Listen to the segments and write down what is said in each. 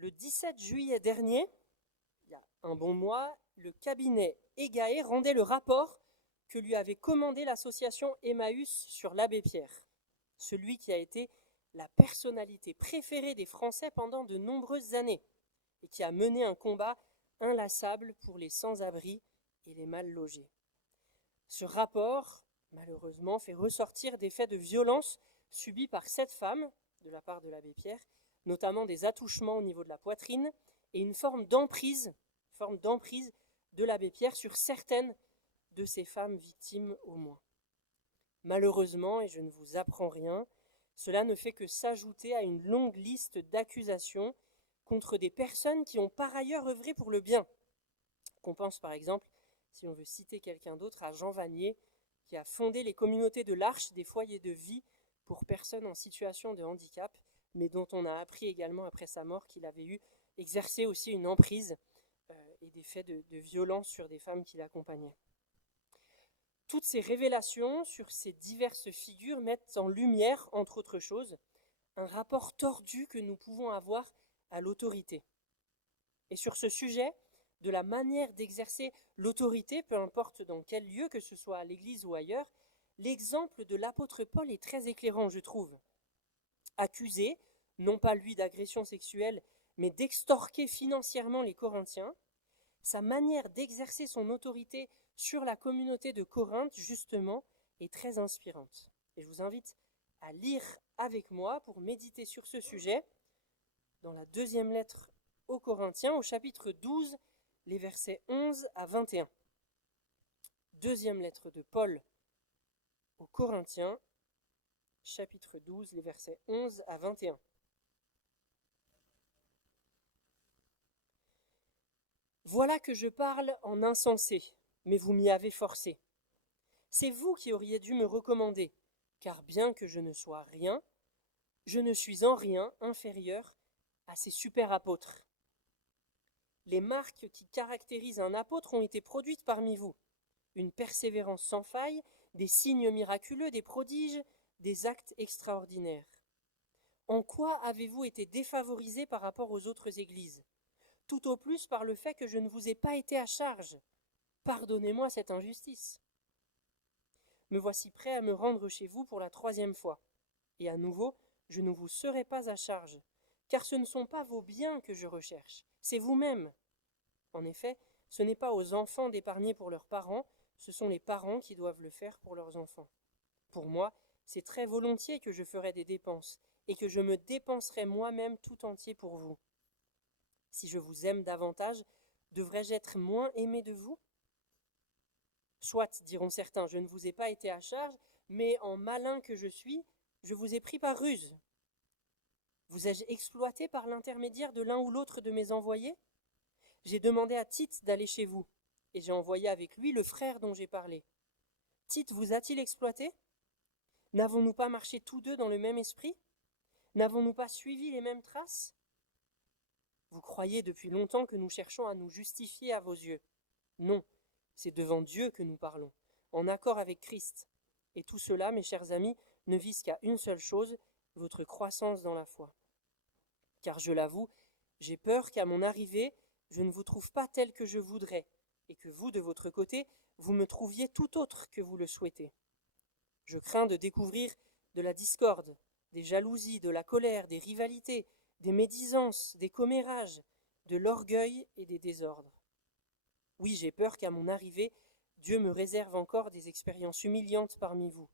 Le 17 juillet dernier, il y a un bon mois, le cabinet EGAE rendait le rapport que lui avait commandé l'association Emmaüs sur l'abbé Pierre, celui qui a été la personnalité préférée des Français pendant de nombreuses années et qui a mené un combat inlassable pour les sans-abri et les mal logés. Ce rapport, malheureusement, fait ressortir des faits de violence subis par 7 femmes de la part de l'abbé Pierre, notamment des attouchements au niveau de la poitrine et une forme d'emprise de l'abbé Pierre sur certaines de ces femmes victimes au moins. Malheureusement, et je ne vous apprends rien, cela ne fait que s'ajouter à une longue liste d'accusations contre des personnes qui ont par ailleurs œuvré pour le bien. Qu'on pense par exemple, si on veut citer quelqu'un d'autre, à Jean Vanier, qui a fondé les communautés de l'Arche des foyers de vie pour personnes en situation de handicap, mais dont on a appris également après sa mort qu'il avait exercé aussi une emprise et des faits de violence sur des femmes qui l'accompagnaient. Toutes ces révélations sur ces diverses figures mettent en lumière, entre autres choses, un rapport tordu que nous pouvons avoir à l'autorité. Et sur ce sujet, de la manière d'exercer l'autorité, peu importe dans quel lieu, que ce soit à l'église ou ailleurs, l'exemple de l'apôtre Paul est très éclairant, je trouve. Accusé, non pas lui d'agression sexuelle, mais d'extorquer financièrement les Corinthiens, sa manière d'exercer son autorité sur la communauté de Corinthe, justement, est très inspirante. Et je vous invite à lire avec moi pour méditer sur ce sujet dans la deuxième lettre aux Corinthiens, au chapitre 12, les versets 11 à 21. Deuxième lettre de Paul aux Corinthiens, chapitre 12, les versets 11 à 21. Voilà que je parle en insensé, mais vous m'y avez forcé. C'est vous qui auriez dû me recommander, car bien que je ne sois rien, je ne suis en rien inférieur à ces super apôtres. Les marques qui caractérisent un apôtre ont été produites parmi vous. Une persévérance sans faille, des signes miraculeux, des prodiges, des actes extraordinaires. En quoi avez-vous été défavorisés par rapport aux autres églises ? Tout au plus par le fait que je ne vous ai pas été à charge. Pardonnez-moi cette injustice. Me voici prêt à me rendre chez vous pour la 3e fois. Et à nouveau, je ne vous serai pas à charge, car ce ne sont pas vos biens que je recherche, c'est vous-même. En effet, ce n'est pas aux enfants d'épargner pour leurs parents, ce sont les parents qui doivent le faire pour leurs enfants. Pour moi, c'est très volontiers que je ferai des dépenses, et que je me dépenserai moi-même tout entier pour vous. Si je vous aime davantage, devrais-je être moins aimé de vous ? Soit, diront certains, je ne vous ai pas été à charge, mais en malin que je suis, je vous ai pris par ruse. Vous ai-je exploité par l'intermédiaire de l'un ou l'autre de mes envoyés ? J'ai demandé à Tite d'aller chez vous, et j'ai envoyé avec lui le frère dont j'ai parlé. Tite vous a-t-il exploité ? N'avons-nous pas marché tous deux dans le même esprit ? N'avons-nous pas suivi les mêmes traces ? Vous croyez depuis longtemps que nous cherchons à nous justifier à vos yeux. Non, c'est devant Dieu que nous parlons, en accord avec Christ. Et tout cela, mes chers amis, ne vise qu'à une seule chose, votre croissance dans la foi. Car je l'avoue, j'ai peur qu'à mon arrivée, je ne vous trouve pas tel que je voudrais, et que vous, de votre côté, vous me trouviez tout autre que vous le souhaitez. Je crains de découvrir de la discorde, des jalousies, de la colère, des rivalités, des médisances, des commérages, de l'orgueil et des désordres. Oui, j'ai peur qu'à mon arrivée, Dieu me réserve encore des expériences humiliantes parmi vous.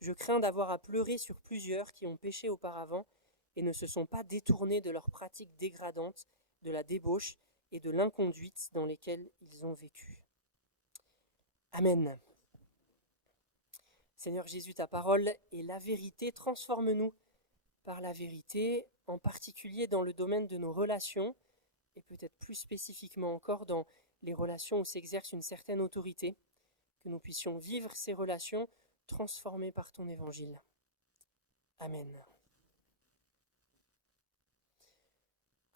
Je crains d'avoir à pleurer sur plusieurs qui ont péché auparavant et ne se sont pas détournés de leurs pratiques dégradantes, de la débauche et de l'inconduite dans lesquelles ils ont vécu. Amen. Seigneur Jésus, ta parole est la vérité. Transforme-nous par la vérité, en particulier dans le domaine de nos relations, et peut-être plus spécifiquement encore dans les relations où s'exerce une certaine autorité, que nous puissions vivre ces relations transformées par ton évangile. Amen.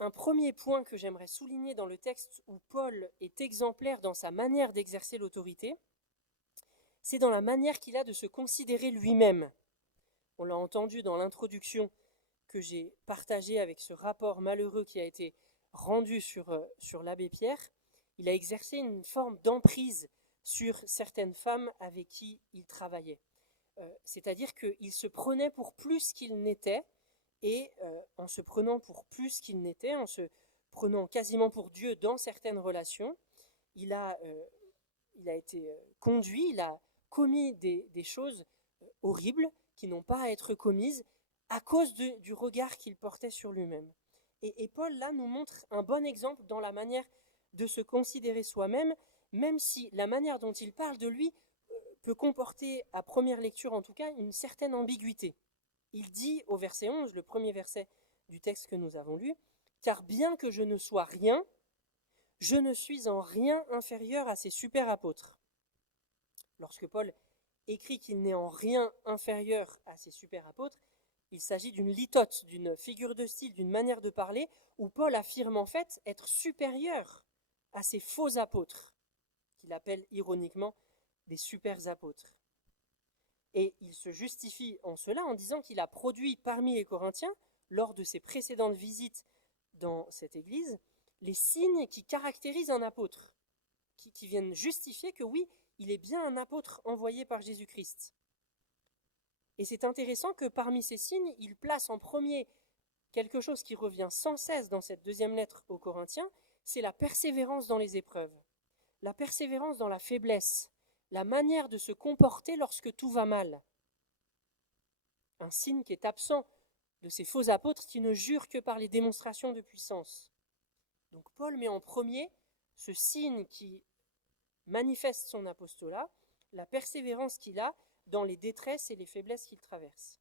Un premier point que j'aimerais souligner dans le texte où Paul est exemplaire dans sa manière d'exercer l'autorité, c'est dans la manière qu'il a de se considérer lui-même. On l'a entendu dans l'introduction que j'ai partagé avec ce rapport malheureux qui a été rendu sur l'abbé Pierre, il a exercé une forme d'emprise sur certaines femmes avec qui il travaillait. C'est-à-dire qu'il se prenait pour plus qu'il n'était, et en se prenant pour plus qu'il n'était, en se prenant quasiment pour Dieu dans certaines relations, il a été conduit, il a commis des choses horribles qui n'ont pas à être commises à cause du regard qu'il portait sur lui-même. Et Paul, là, nous montre un bon exemple dans la manière de se considérer soi-même, même si la manière dont il parle de lui peut comporter, à première lecture en tout cas, une certaine ambiguïté. Il dit au verset 11, le premier verset du texte que nous avons lu, « Car bien que je ne sois rien, je ne suis en rien inférieur à ces super apôtres. » Lorsque Paul écrit qu'il n'est en rien inférieur à ces super apôtres, il s'agit d'une litote, d'une figure de style, d'une manière de parler, où Paul affirme en fait être supérieur à ces faux apôtres, qu'il appelle ironiquement des super apôtres. Et il se justifie en cela en disant qu'il a produit parmi les Corinthiens, lors de ses précédentes visites dans cette église, les signes qui caractérisent un apôtre, qui viennent justifier que oui, il est bien un apôtre envoyé par Jésus-Christ. Et c'est intéressant que parmi ces signes, il place en premier quelque chose qui revient sans cesse dans cette deuxième lettre aux Corinthiens, c'est la persévérance dans les épreuves, la persévérance dans la faiblesse, la manière de se comporter lorsque tout va mal. Un signe qui est absent de ces faux apôtres qui ne jurent que par les démonstrations de puissance. Donc Paul met en premier ce signe qui manifeste son apostolat, la persévérance qu'il a dans les détresses et les faiblesses qu'il traverse.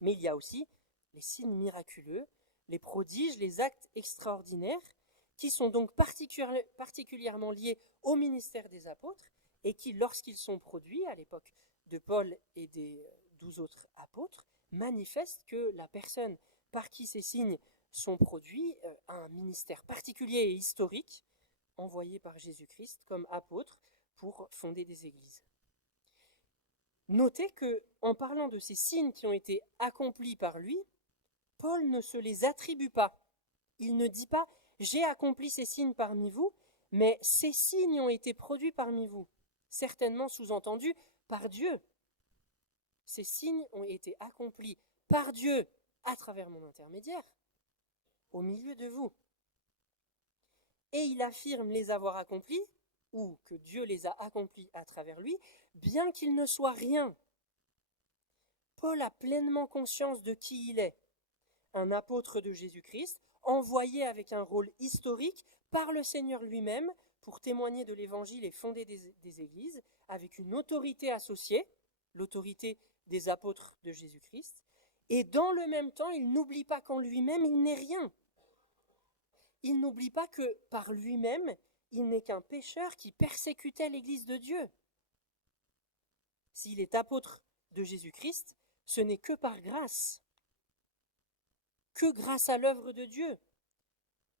Mais il y a aussi les signes miraculeux, les prodiges, les actes extraordinaires, qui sont donc particulièrement liés au ministère des apôtres et qui, lorsqu'ils sont produits, à l'époque de Paul et des 12 autres apôtres, manifestent que la personne par qui ces signes sont produits a un ministère particulier et historique, envoyé par Jésus-Christ comme apôtre pour fonder des églises. Notez que, en parlant de ces signes qui ont été accomplis par lui, Paul ne se les attribue pas. Il ne dit pas « j'ai accompli ces signes parmi vous », mais « ces signes ont été produits parmi vous », certainement sous-entendu par Dieu. Ces signes ont été accomplis par Dieu à travers mon intermédiaire, au milieu de vous. Et il affirme les avoir accomplis, ou que Dieu les a accomplis à travers lui, bien qu'il ne soit rien. Paul a pleinement conscience de qui il est, un apôtre de Jésus-Christ, envoyé avec un rôle historique par le Seigneur lui-même pour témoigner de l'Évangile et fonder des églises, avec une autorité associée, l'autorité des apôtres de Jésus-Christ, et dans le même temps, il n'oublie pas qu'en lui-même, il n'est rien. Il n'oublie pas que, par lui-même, il n'est qu'un pécheur qui persécutait l'Église de Dieu. S'il est apôtre de Jésus-Christ, ce n'est que par grâce, que grâce à l'œuvre de Dieu,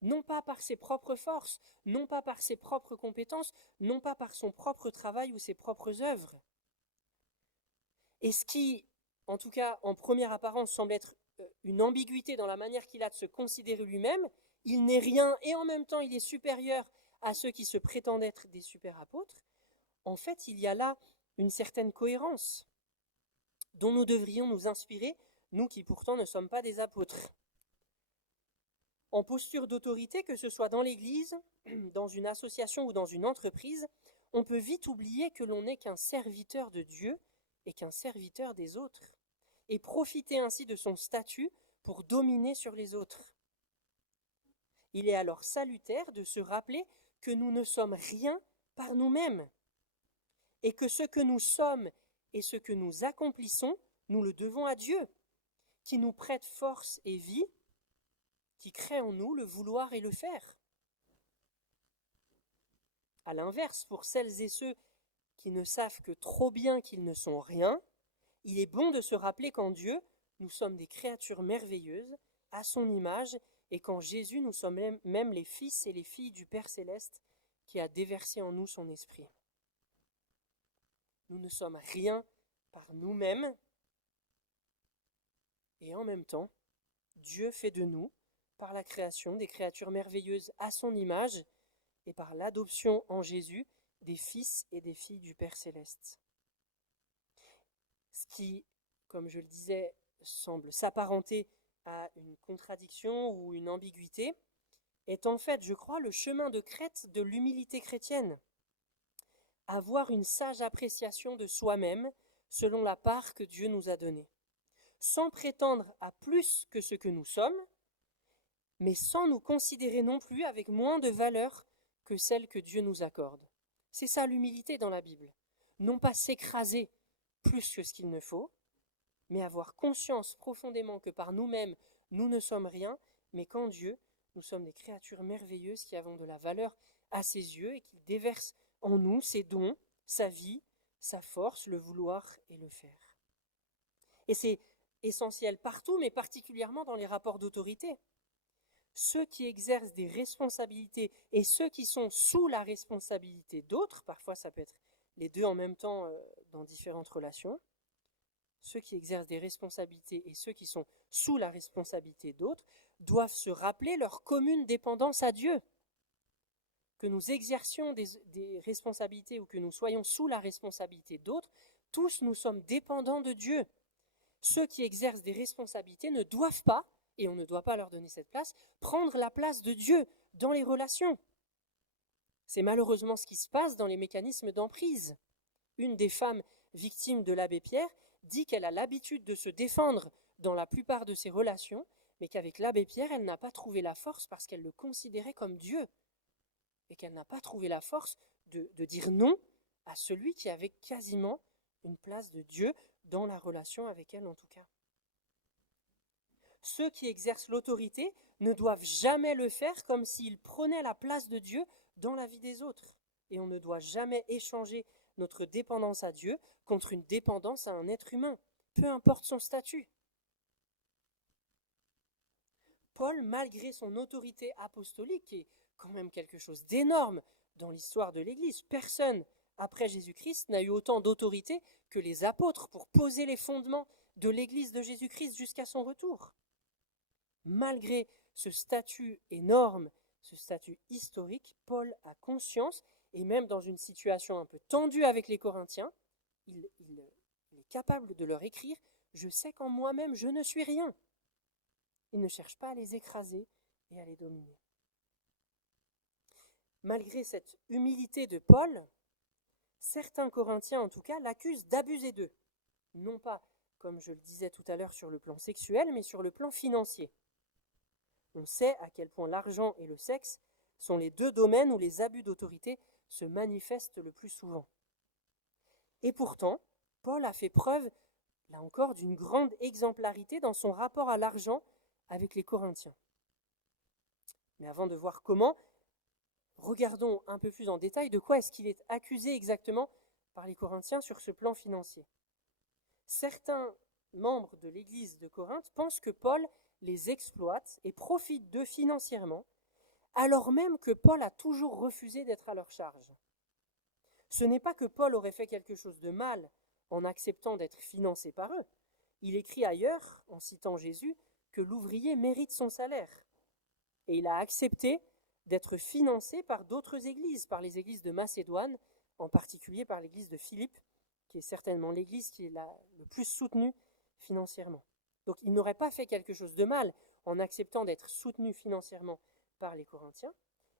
non pas par ses propres forces, non pas par ses propres compétences, non pas par son propre travail ou ses propres œuvres. Et ce qui, en tout cas en première apparence, semble être une ambiguïté dans la manière qu'il a de se considérer lui-même, il n'est rien et en même temps il est supérieur à ceux qui se prétendent être des super apôtres, en fait il y a là une certaine cohérence dont nous devrions nous inspirer, nous qui pourtant ne sommes pas des apôtres. En posture d'autorité, que ce soit dans l'Église, dans une association ou dans une entreprise, on peut vite oublier que l'on n'est qu'un serviteur de Dieu et qu'un serviteur des autres, et profiter ainsi de son statut pour dominer sur les autres. Il est alors salutaire de se rappeler que nous ne sommes rien par nous-mêmes, et que ce que nous sommes et ce que nous accomplissons, nous le devons à Dieu, qui nous prête force et vie, qui crée en nous le vouloir et le faire. À l'inverse, pour celles et ceux qui ne savent que trop bien qu'ils ne sont rien, il est bon de se rappeler qu'en Dieu, nous sommes des créatures merveilleuses, à son image, et qu'en Jésus, nous sommes même les fils et les filles du Père Céleste qui a déversé en nous son esprit. Nous ne sommes rien par nous-mêmes, et en même temps, Dieu fait de nous, par la création, des créatures merveilleuses à son image, et par l'adoption en Jésus, des fils et des filles du Père céleste. Ce qui, comme je le disais, semble s'apparenter à une contradiction ou une ambiguïté, est en fait, je crois, le chemin de crête de l'humilité chrétienne. Avoir une sage appréciation de soi-même selon la part que Dieu nous a donnée, sans prétendre à plus que ce que nous sommes, mais sans nous considérer non plus avec moins de valeur que celle que Dieu nous accorde. C'est ça l'humilité dans la Bible. Non pas s'écraser plus que ce qu'il ne faut, mais avoir conscience profondément que par nous-mêmes, nous ne sommes rien, mais qu'en Dieu, nous sommes des créatures merveilleuses qui avons de la valeur à ses yeux et qu'il déverse en nous ses dons, sa vie, sa force, le vouloir et le faire. Et c'est essentiel partout, mais particulièrement dans les rapports d'autorité. Ceux qui exercent des responsabilités et ceux qui sont sous la responsabilité d'autres, parfois ça peut être les deux en même temps dans différentes relations, ceux qui exercent des responsabilités et ceux qui sont sous la responsabilité d'autres, doivent se rappeler leur commune dépendance à Dieu. Que nous exercions des responsabilités ou que nous soyons sous la responsabilité d'autres, tous nous sommes dépendants de Dieu. Ceux qui exercent des responsabilités ne doivent pas, et on ne doit pas leur donner cette place, prendre la place de Dieu dans les relations. C'est malheureusement ce qui se passe dans les mécanismes d'emprise. Une des femmes victimes de l'abbé Pierre dit qu'elle a l'habitude de se défendre dans la plupart de ses relations, mais qu'avec l'abbé Pierre, elle n'a pas trouvé la force parce qu'elle le considérait comme Dieu, et qu'elle n'a pas trouvé la force de dire non à celui qui avait quasiment une place de Dieu dans la relation avec elle en tout cas. Ceux qui exercent l'autorité ne doivent jamais le faire comme s'ils prenaient la place de Dieu dans la vie des autres. Et on ne doit jamais échanger notre dépendance à Dieu contre une dépendance à un être humain, peu importe son statut. Paul, malgré son autorité apostolique, qui est quand même quelque chose d'énorme dans l'histoire de l'Église, personne après Jésus-Christ n'a eu autant d'autorité que les apôtres pour poser les fondements de l'Église de Jésus-Christ jusqu'à son retour. Malgré ce statut énorme, ce statut historique, Paul a conscience, et même dans une situation un peu tendue avec les Corinthiens, il est capable de leur écrire « Je sais qu'en moi-même, je ne suis rien ». Il ne cherche pas à les écraser et à les dominer. Malgré cette humilité de Paul, certains Corinthiens en tout cas l'accusent d'abuser d'eux. Non pas, comme je le disais tout à l'heure, sur le plan sexuel, mais sur le plan financier. On sait à quel point l'argent et le sexe sont les deux domaines où les abus d'autorité se manifestent le plus souvent. Et pourtant, Paul a fait preuve, là encore, d'une grande exemplarité dans son rapport à l'argent avec les Corinthiens. Mais avant de voir comment, regardons un peu plus en détail de quoi est-ce qu'il est accusé exactement par les Corinthiens sur ce plan financier. Certains membres de l'église de Corinthe pensent que Paul les exploite et profite d'eux financièrement, alors même que Paul a toujours refusé d'être à leur charge. Ce n'est pas que Paul aurait fait quelque chose de mal en acceptant d'être financé par eux. Il écrit ailleurs, en citant Jésus, que l'ouvrier mérite son salaire. Et il a accepté d'être financé par d'autres églises, par les églises de Macédoine, en particulier par l'église de Philippe, qui est certainement l'église qui est le plus soutenue financièrement. Donc il n'aurait pas fait quelque chose de mal en acceptant d'être soutenu financièrement par les Corinthiens,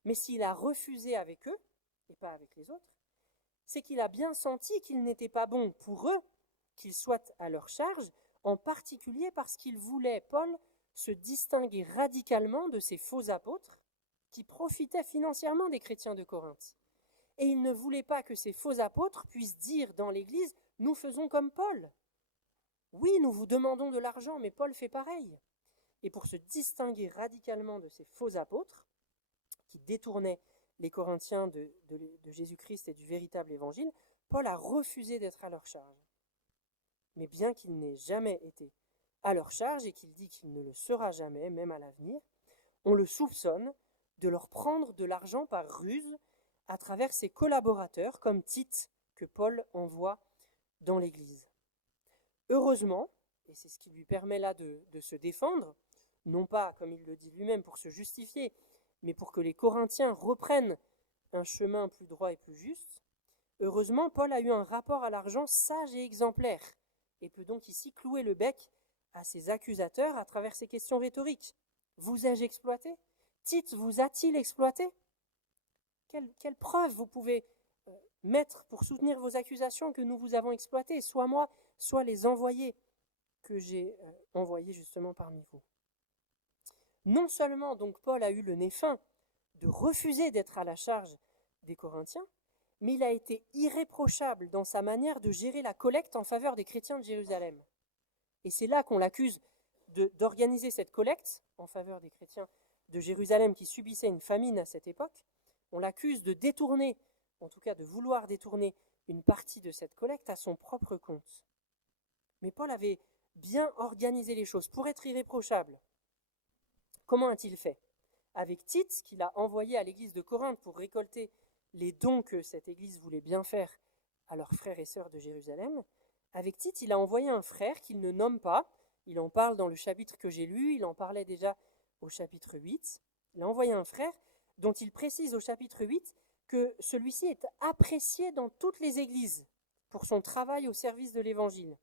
mais s'il a refusé avec eux, et pas avec les autres, c'est qu'il a bien senti qu'il n'était pas bon pour eux qu'ils soient à leur charge, en particulier parce qu'il voulait, Paul, se distinguer radicalement de ces faux apôtres qui profitaient financièrement des chrétiens de Corinthe. Et il ne voulait pas que ces faux apôtres puissent dire dans l'Église « Nous faisons comme Paul ». Oui, nous vous demandons de l'argent, mais Paul fait pareil. Et pour se distinguer radicalement de ces faux apôtres, qui détournaient les Corinthiens de Jésus-Christ et du véritable évangile, Paul a refusé d'être à leur charge. Mais bien qu'il n'ait jamais été à leur charge et qu'il dit qu'il ne le sera jamais, même à l'avenir, on le soupçonne de leur prendre de l'argent par ruse à travers ses collaborateurs, comme Tite, que Paul envoie dans l'Église. Heureusement, et c'est ce qui lui permet là de se défendre, non pas, comme il le dit lui-même, pour se justifier, mais pour que les Corinthiens reprennent un chemin plus droit et plus juste. Heureusement, Paul a eu un rapport à l'argent sage et exemplaire, et peut donc ici clouer le bec à ses accusateurs à travers ses questions rhétoriques. Vous ai-je exploité? Tite vous a-t-il exploité? Quelle preuve vous pouvez mettre pour soutenir vos accusations que nous vous avons exploité, soit moi, soit les envoyés que j'ai envoyés justement parmi vous. Non seulement donc Paul a eu le nez fin de refuser d'être à la charge des Corinthiens, mais il a été irréprochable dans sa manière de gérer la collecte en faveur des chrétiens de Jérusalem. Et c'est là qu'on l'accuse d'organiser cette collecte en faveur des chrétiens de Jérusalem qui subissaient une famine à cette époque. On l'accuse de détourner, en tout cas de vouloir détourner une partie de cette collecte à son propre compte. Mais Paul avait bien organisé les choses pour être irréprochable. Comment a-t-il fait? Avec Tite, qu'il a envoyé à l'église de Corinthe pour récolter les dons que cette église voulait bien faire à leurs frères et sœurs de Jérusalem, avec Tite, il a envoyé un frère qu'il ne nomme pas. Il en parle dans le chapitre que j'ai lu, il en parlait déjà au chapitre 8. Il a envoyé un frère dont il précise au chapitre 8 que celui-ci est apprécié dans toutes les églises pour son travail au service de l'évangile.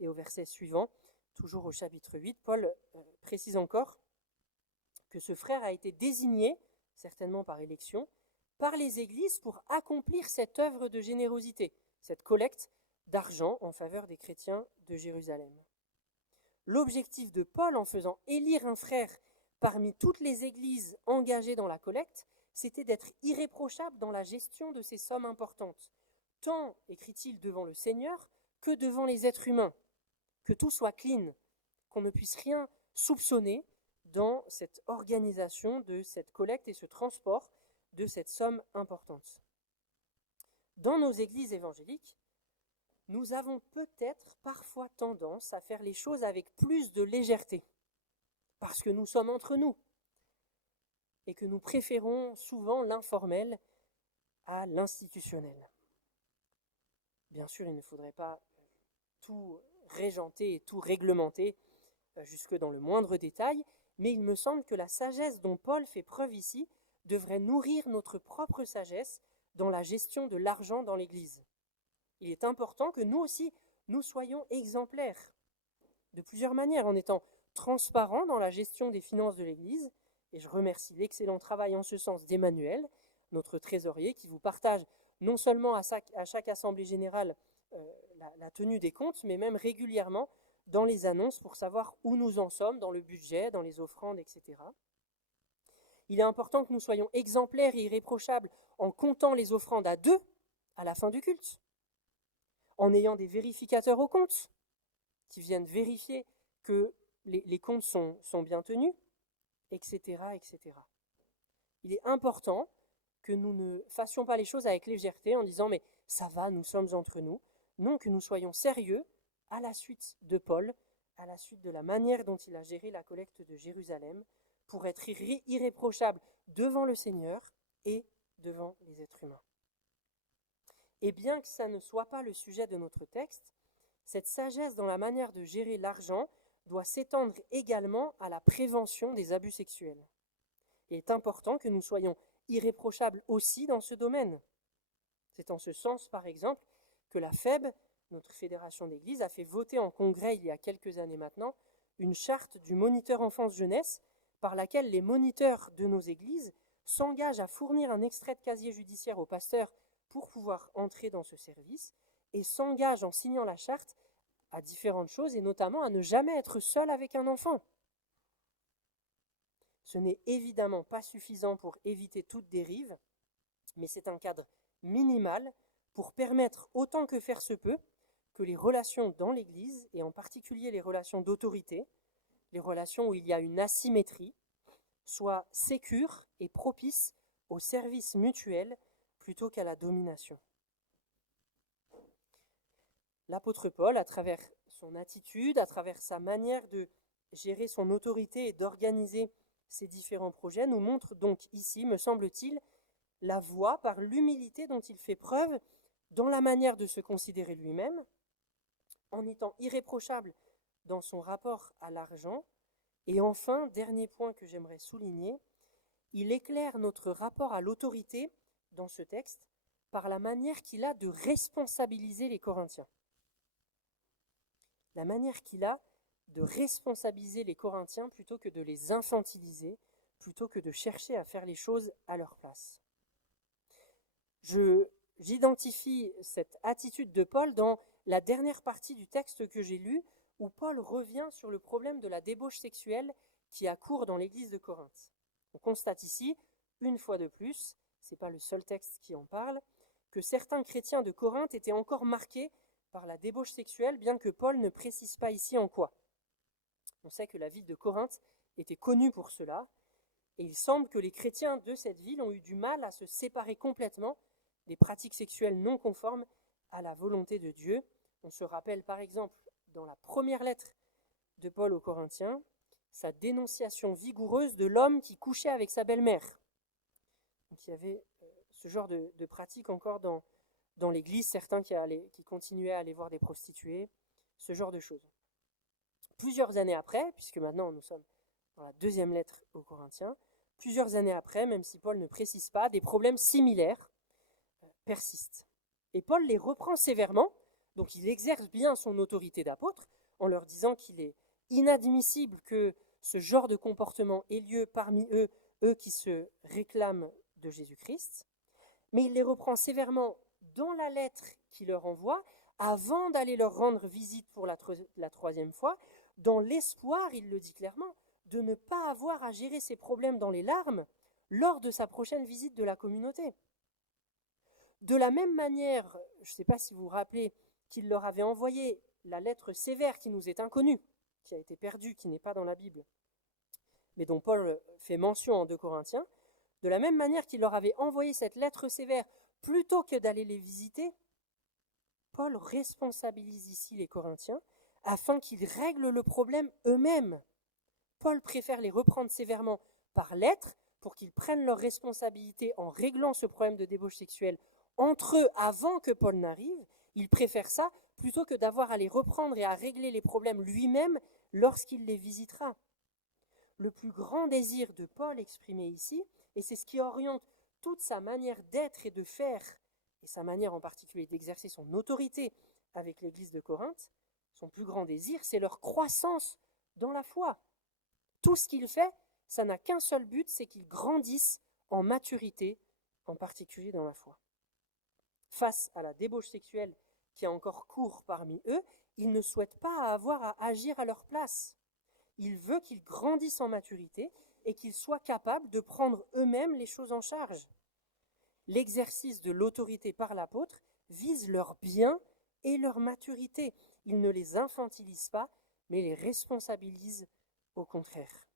Et au verset suivant, toujours au chapitre 8, Paul précise encore que ce frère a été désigné, certainement par élection, par les églises pour accomplir cette œuvre de générosité, cette collecte d'argent en faveur des chrétiens de Jérusalem. L'objectif de Paul en faisant élire un frère parmi toutes les églises engagées dans la collecte, c'était d'être irréprochable dans la gestion de ces sommes importantes, tant, écrit-il, devant le Seigneur que devant les êtres humains, que tout soit clean, qu'on ne puisse rien soupçonner dans cette organisation de cette collecte et ce transport de cette somme importante. Dans nos églises évangéliques, nous avons peut-être parfois tendance à faire les choses avec plus de légèreté, parce que nous sommes entre nous, et que nous préférons souvent l'informel à l'institutionnel. Bien sûr, il ne faudrait pas tout régenter et tout réglementer jusque dans le moindre détail, mais il me semble que la sagesse dont Paul fait preuve ici devrait nourrir notre propre sagesse dans la gestion de l'argent dans l'Église. Il est important que nous aussi, nous soyons exemplaires de plusieurs manières, en étant transparents dans la gestion des finances de l'Église, et je remercie l'excellent travail en ce sens d'Emmanuel, notre trésorier, qui vous partage non seulement à chaque assemblée générale la tenue des comptes, mais même régulièrement dans les annonces pour savoir où nous en sommes dans le budget, dans les offrandes, etc. Il est important que nous soyons exemplaires et irréprochables en comptant les offrandes à deux à la fin du culte, en ayant des vérificateurs aux comptes qui viennent vérifier que les comptes sont bien tenus, etc., etc. Il est important que nous ne fassions pas les choses avec légèreté en disant « mais ça va, nous sommes entre nous ». Non, que nous soyons sérieux à la suite de Paul, à la suite de la manière dont il a géré la collecte de Jérusalem, pour être irréprochable devant le Seigneur et devant les êtres humains. Et bien que ça ne soit pas le sujet de notre texte, cette sagesse dans la manière de gérer l'argent doit s'étendre également à la prévention des abus sexuels. Il est important que nous soyons irréprochables aussi dans ce domaine. C'est en ce sens, par exemple, que la FEB, notre fédération d'église, a fait voter en congrès il y a quelques années maintenant une charte du moniteur enfance-jeunesse par laquelle les moniteurs de nos églises s'engagent à fournir un extrait de casier judiciaire au pasteur pour pouvoir entrer dans ce service et s'engagent en signant la charte à différentes choses et notamment à ne jamais être seul avec un enfant. Ce n'est évidemment pas suffisant pour éviter toute dérive, mais c'est un cadre minimal pour permettre autant que faire se peut que les relations dans l'Église, et en particulier les relations d'autorité, les relations où il y a une asymétrie, soient sécures et propices au service mutuel plutôt qu'à la domination. L'apôtre Paul, à travers son attitude, à travers sa manière de gérer son autorité et d'organiser ses différents projets, nous montre donc ici, me semble-t-il, la voie par l'humilité dont il fait preuve dans la manière de se considérer lui-même, en étant irréprochable dans son rapport à l'argent Et enfin, dernier point que j'aimerais souligner, il éclaire notre rapport à l'autorité dans ce texte par la manière qu'il a de responsabiliser les Corinthiens. La manière qu'il a de responsabiliser les Corinthiens plutôt que de les infantiliser, plutôt que de chercher à faire les choses à leur place. J'identifie cette attitude de Paul dans la dernière partie du texte que j'ai lu, où Paul revient sur le problème de la débauche sexuelle qui a cours dans l'église de Corinthe. On constate ici, une fois de plus, ce n'est pas le seul texte qui en parle, que certains chrétiens de Corinthe étaient encore marqués par la débauche sexuelle, bien que Paul ne précise pas ici en quoi. On sait que la ville de Corinthe était connue pour cela, et il semble que les chrétiens de cette ville ont eu du mal à se séparer complètement des pratiques sexuelles non conformes à la volonté de Dieu. On se rappelle par exemple dans la première lettre de Paul aux Corinthiens, sa dénonciation vigoureuse de l'homme qui couchait avec sa belle-mère. Donc il y avait ce genre de pratique encore dans l'église, certains qui continuaient à aller voir des prostituées, ce genre de choses. Plusieurs années après, puisque maintenant nous sommes dans la deuxième lettre aux Corinthiens, plusieurs années après, même si Paul ne précise pas, des problèmes similaires persistent. Et Paul les reprend sévèrement, donc il exerce bien son autorité d'apôtre en leur disant qu'il est inadmissible que ce genre de comportement ait lieu parmi eux, eux qui se réclament de Jésus-Christ, mais il les reprend sévèrement dans la lettre qu'il leur envoie, avant d'aller leur rendre visite pour la troisième fois, dans l'espoir, il le dit clairement, de ne pas avoir à gérer ses problèmes dans les larmes lors de sa prochaine visite de la communauté. De la même manière, je ne sais pas si vous vous rappelez qu'il leur avait envoyé la lettre sévère qui nous est inconnue, qui a été perdue, qui n'est pas dans la Bible, mais dont Paul fait mention en 2 Corinthiens, de la même manière qu'il leur avait envoyé cette lettre sévère plutôt que d'aller les visiter, Paul responsabilise ici les Corinthiens afin qu'ils règlent le problème eux-mêmes. Paul préfère les reprendre sévèrement par lettre pour qu'ils prennent leurs responsabilités en réglant ce problème de débauche sexuelle entre eux avant que Paul n'arrive. Il préfère ça plutôt que d'avoir à les reprendre et à régler les problèmes lui-même lorsqu'il les visitera. Le plus grand désir de Paul exprimé ici, et c'est ce qui oriente toute sa manière d'être et de faire, et sa manière en particulier d'exercer son autorité avec l'église de Corinthe, son plus grand désir, c'est leur croissance dans la foi. Tout ce qu'il fait, ça n'a qu'un seul but, c'est qu'ils grandissent en maturité, en particulier dans la foi. Face à la débauche sexuelle qui a encore cours parmi eux, il ne souhaite pas avoir à agir à leur place. Il veut qu'ils grandissent en maturité et qu'ils soient capables de prendre eux-mêmes les choses en charge. L'exercice de l'autorité par l'apôtre vise leur bien et leur maturité. Il ne les infantilise pas, mais les responsabilise au contraire.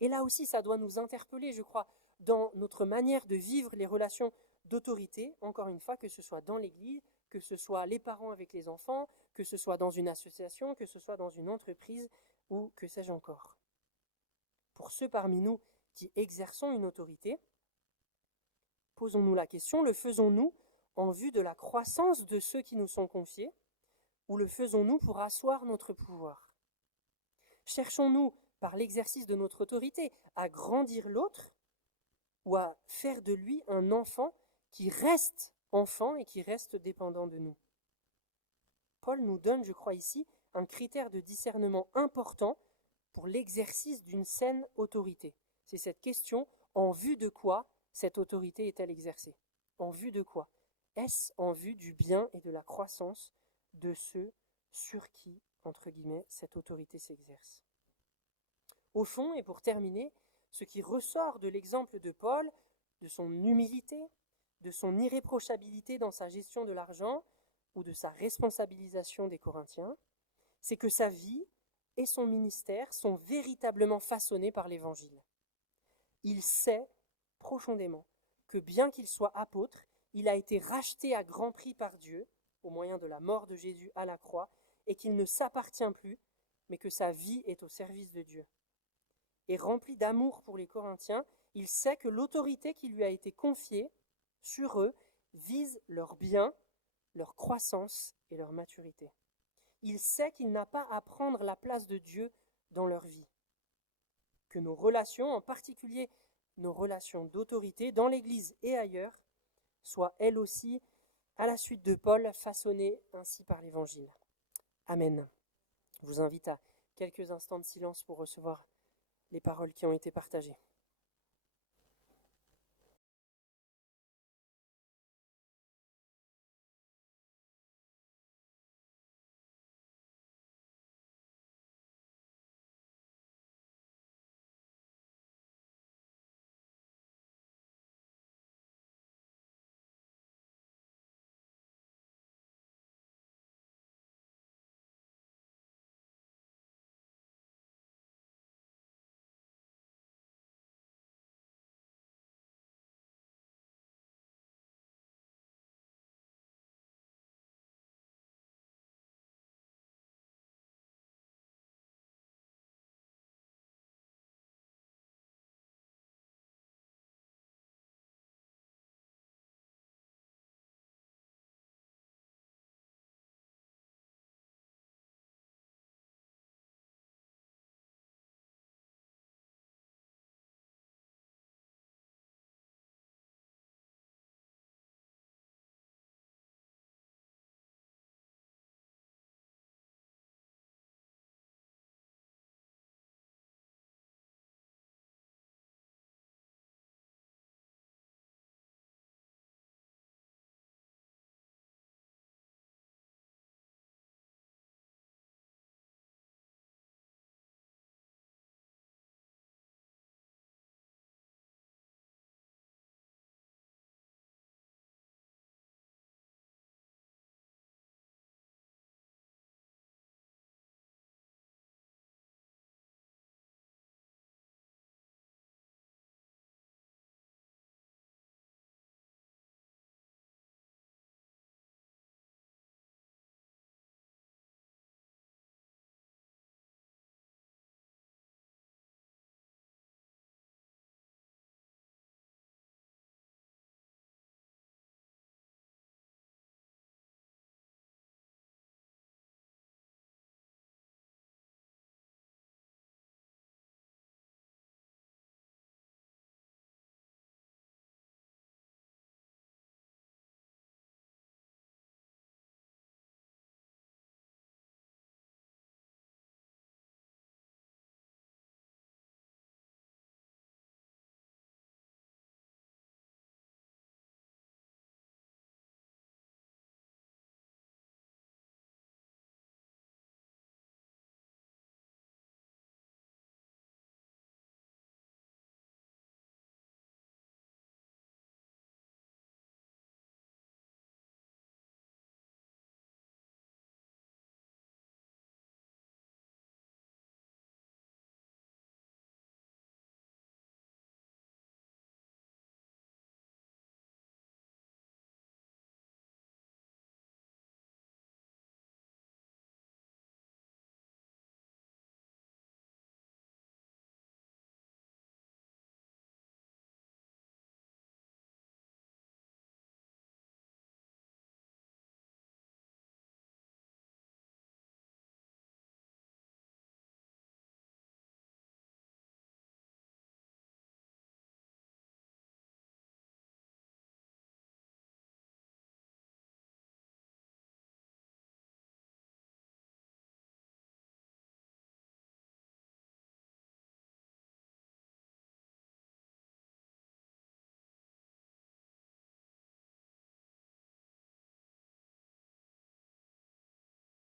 Et là aussi, ça doit nous interpeller, je crois, dans notre manière de vivre les relations d'autorité, encore une fois, que ce soit dans l'Église, que ce soit les parents avec les enfants, que ce soit dans une association, que ce soit dans une entreprise, ou que sais-je encore. Pour ceux parmi nous qui exerçons une autorité, posons-nous la question, le faisons-nous en vue de la croissance de ceux qui nous sont confiés, ou le faisons-nous pour asseoir notre pouvoir? Cherchons-nous, par l'exercice de notre autorité, à grandir l'autre, ou à faire de lui un enfant qui reste enfant et qui reste dépendant de nous? Paul nous donne, je crois ici, un critère de discernement important pour l'exercice d'une saine autorité. C'est cette question, en vue de quoi cette autorité est-elle exercée? En vue de quoi? Est-ce en vue du bien et de la croissance de ceux sur qui, entre guillemets, cette autorité s'exerce? Au fond, et pour terminer, ce qui ressort de l'exemple de Paul, de son humilité, de son irréprochabilité dans sa gestion de l'argent ou de sa responsabilisation des Corinthiens, c'est que sa vie et son ministère sont véritablement façonnés par l'Évangile. Il sait profondément que bien qu'il soit apôtre, il a été racheté à grand prix par Dieu au moyen de la mort de Jésus à la croix et qu'il ne s'appartient plus, mais que sa vie est au service de Dieu. Et rempli d'amour pour les Corinthiens, il sait que l'autorité qui lui a été confiée sur eux vise leur bien, leur croissance et leur maturité. Il sait qu'il n'a pas à prendre la place de Dieu dans leur vie. que nos relations, en particulier nos relations d'autorité dans l'Église et ailleurs, soient elles aussi, à la suite de Paul, façonnées ainsi par l'Évangile. Amen. Je vous invite à quelques instants de silence pour recevoir les paroles qui ont été partagées.